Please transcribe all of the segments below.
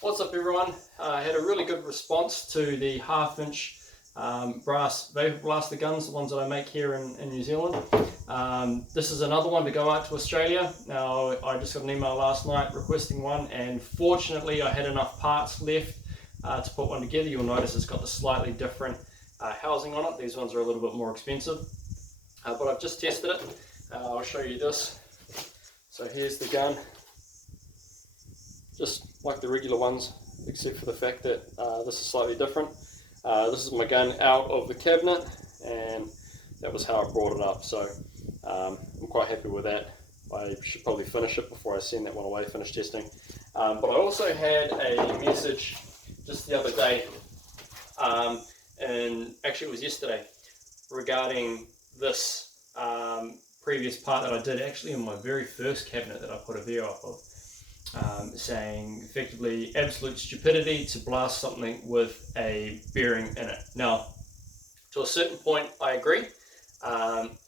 What's up everyone? I had a really good response to the 1/2 inch brass vapor blaster guns, the ones that I make here in New Zealand. This is another one to go out to Australia. Now I just got an email last night requesting one, and fortunately I had enough parts left to put one together. You'll notice it's got the slightly different housing on it. These ones are a little bit more expensive, but I've just tested it. I'll show you this. So here's the gun, just like the regular ones, except for the fact that this is slightly different. This is my gun out of the cabinet, and that was how I brought it up. So I'm quite happy with that. I should probably finish it before I send that one away, finish testing. But I also had a message just the other day, and actually it was yesterday, regarding this previous part that I did actually in my very first cabinet that I put a video up of, saying effectively absolute stupidity to blast something with a bearing in it. Now, to a certain point I agree.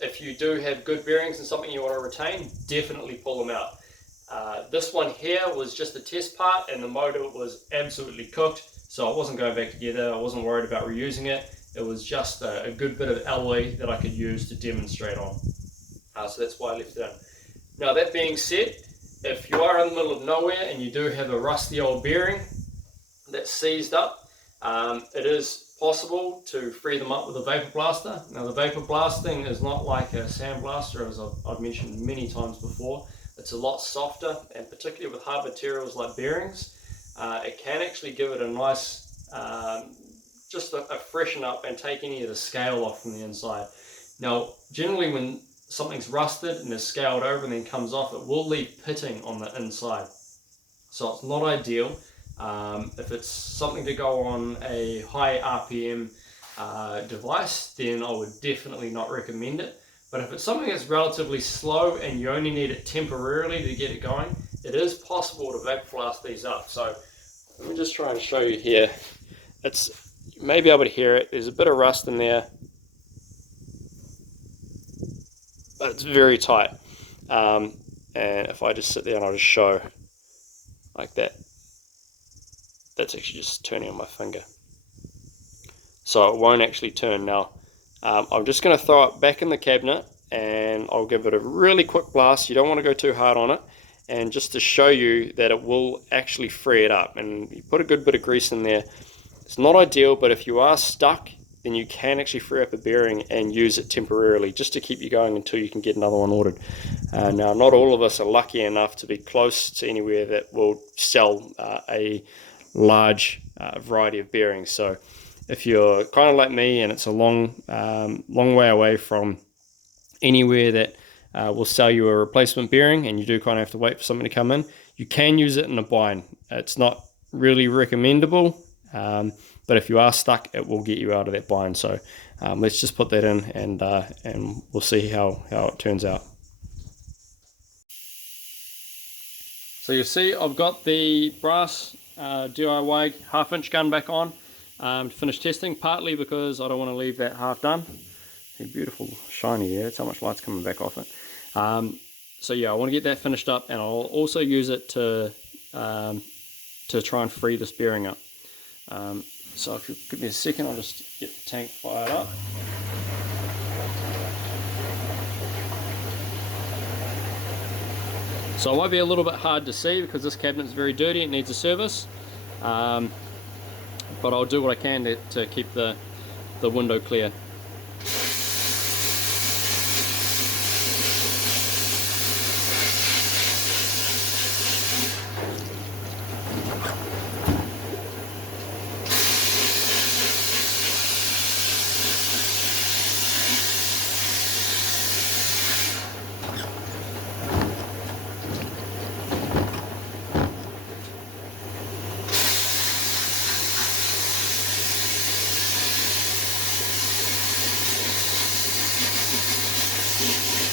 If you do have good bearings and something you want to retain, definitely pull them out. This one here was just a test part, and the motor was absolutely cooked, so I wasn't going back together. I wasn't worried about reusing it. It was just a good bit of alloy that I could use to demonstrate on. So that's why I left it in. Now that being said, if you are in the middle of nowhere and you do have a rusty old bearing that's seized up, it is possible to free them up with a vapor blaster. Now the vapor blasting is not like a sandblaster, as I've mentioned many times before. It's a lot softer, and particularly with hard materials like bearings, it can actually give it a nice, just a freshen up and take any of the scale off from the inside. Now generally when something's rusted and is scaled over and then comes off, it will leave pitting on the inside. So it's not ideal. If it's something to go on a high RPM device, then I would definitely not recommend it. But if it's something that's relatively slow and you only need it temporarily to get it going, it is possible to vapor blast these up. So let me just try and show you here. You may be able to hear it. There's a bit of rust in there, but it's very tight. And if I just sit there and I'll just show like that, that's actually just turning on my finger, so it won't actually turn. Now I'm just going to throw it back in the cabinet and I'll give it a really quick blast. You don't want to go too hard on it, and just to show you that it will actually free it up. And you put a good bit of grease in there. It's not ideal, but if you are stuck, then you can actually free up a bearing and use it temporarily just to keep you going until you can get another one ordered. Now not all of us are lucky enough to be close to anywhere that will sell a large variety of bearings. So if you're kind of like me and it's a long way away from anywhere that will sell you a replacement bearing, and you do kind of have to wait for something to come in, you can use it in a bind. It's not really recommendable, but if you are stuck, it will get you out of that bind. So let's just put that in, and we'll see how it turns out. So you'll see I've got the brass DIY 1/2 inch gun back on to finish testing, partly because I don't want to leave that half done. See, beautiful shiny there. That's how much light's coming back off it. So yeah, I want to get that finished up, and I'll also use it to try and free this bearing up. So if you give me a second, I'll just get the tank fired up. So it might be a little bit hard to see because this cabinet is very dirty, it needs a service. But I'll do what I can to keep the window clear.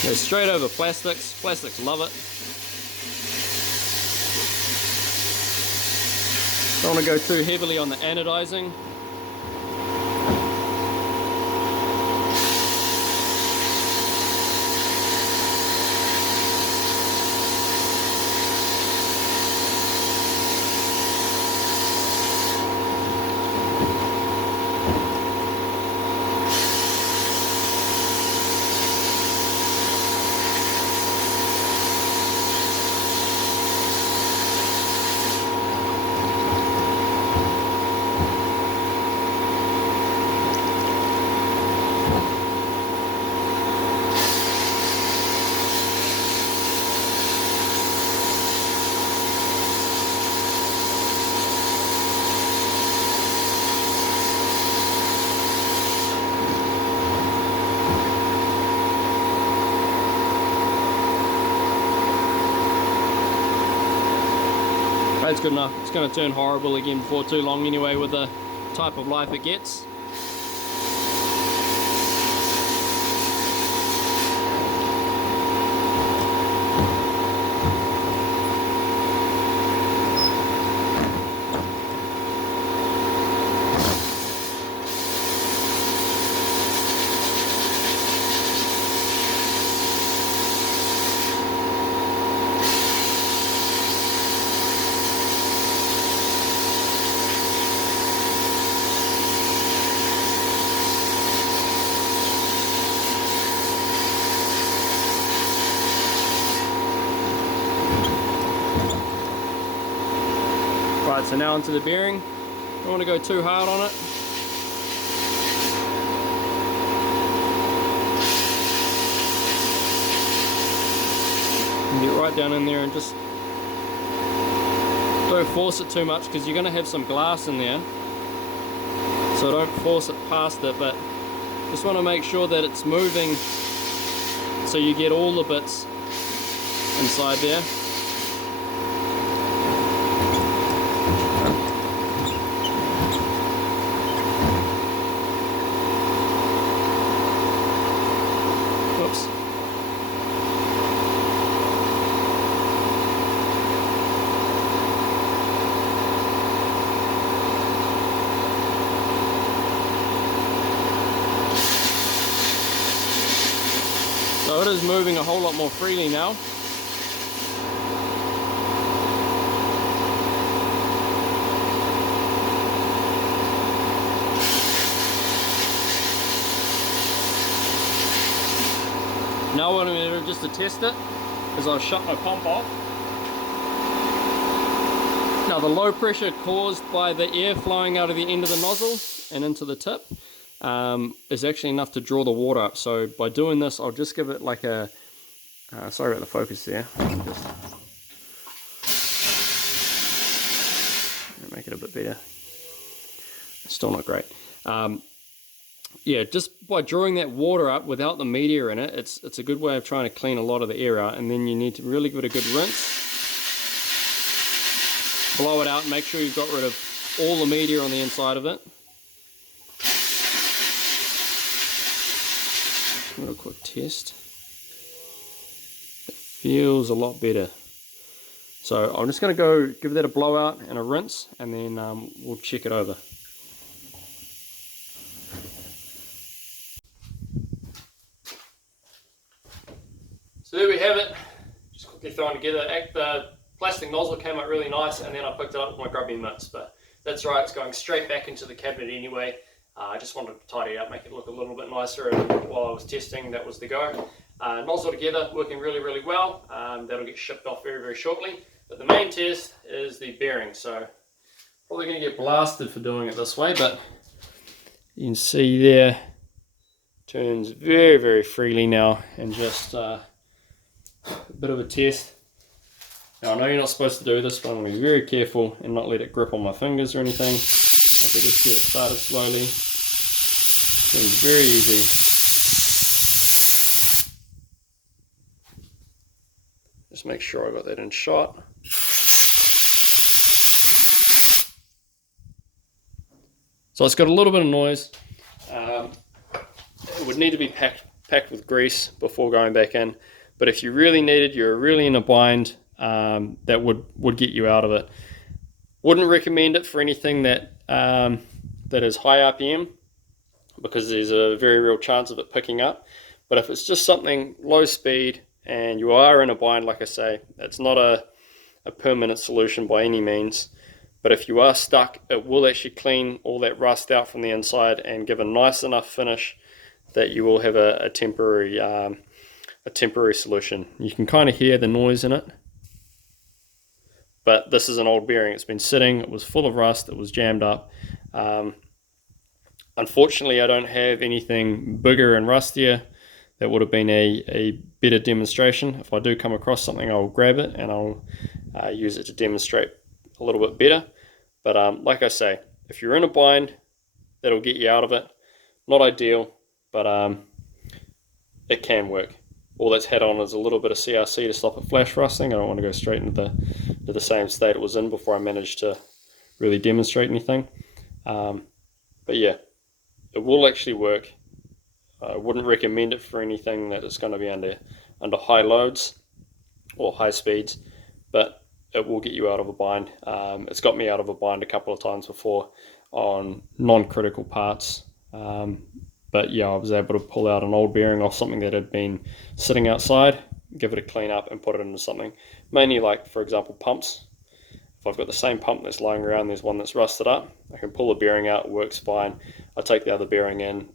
Go straight over plastics. Plastics love it. Don't want to go too heavily on the anodizing. That's good enough. It's going to turn horrible again before too long anyway with the type of life it gets. Right, so now onto the bearing. Don't want to go too hard on it. And get right down in there and just don't force it too much because you're going to have some glass in there. So don't force it past it, but just want to make sure that it's moving so you get all the bits inside there. Whoops. So it is moving a whole lot more freely now. Now what I'm going to do just to test it is I'll shut my pump off. Now the low pressure caused by the air flowing out of the end of the nozzle and into the tip is actually enough to draw the water up. So by doing this, I'll just give it like a, sorry about the focus there, just make it a bit better. It's still not great. Yeah, just by drawing that water up without the media in it, it's a good way of trying to clean a lot of the air out. And then you need to really give it a good rinse. Blow it out and make sure you've got rid of all the media on the inside of it. Real quick test. It feels a lot better. So I'm just going to go give that a blowout and a rinse, and then we'll check it over. So there we have it, just quickly thrown together. The plastic nozzle came out really nice, and then I picked it up with my grubby mitts, but that's right, it's going straight back into the cabinet anyway. I just wanted to tidy it up, make it look a little bit nicer, and while I was testing, that was the go. Nozzle together, working really, really well. That'll get shipped off very, very shortly. But the main test is the bearing, so probably going to get blasted for doing it this way, but you can see there, turns very, very freely now, and just a bit of a test. Now I know you're not supposed to do this, but I'm going to be very careful and not let it grip on my fingers or anything. If I just get it started slowly, it's very easy. Just make sure I got that in shot. So it's got a little bit of noise. It would need to be packed with grease before going back in. But if you really needed, you're really in a bind, that would get you out of it. Wouldn't recommend it for anything that that is high RPM, because there's a very real chance of it picking up. But if it's just something low speed and you are in a bind, like I say, it's not a permanent solution by any means. But if you are stuck, it will actually clean all that rust out from the inside and give a nice enough finish that you will have a temporary solution. You can kind of hear the noise in it. But this is an old bearing. It's been sitting, it was full of rust, it was jammed up. Unfortunately, I don't have anything bigger and rustier that would have been a better demonstration. If I do come across something, I'll grab it and I'll use it to demonstrate a little bit better. But like I say, if you're in a bind, that'll get you out of it. Not ideal, but it can work. All that's had on is a little bit of CRC to stop it flash rusting. I don't want to go straight into to the same state it was in before I managed to really demonstrate anything. But yeah, it will actually work. I wouldn't recommend it for anything that is going to be under high loads or high speeds, but it will get you out of a bind. It's got me out of a bind a couple of times before on non-critical parts. But yeah, I was able to pull out an old bearing off something that had been sitting outside, give it a clean up and put it into something. Mainly like, for example, pumps. If I've got the same pump that's lying around, there's one that's rusted up, I can pull the bearing out, it works fine. I take the other bearing in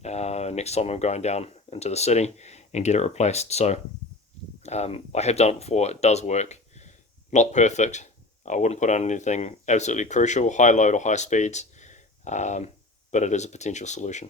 next time I'm going down into the city and get it replaced. So I have done it before, it does work. Not perfect. I wouldn't put on anything absolutely crucial, high load or high speeds, but it is a potential solution.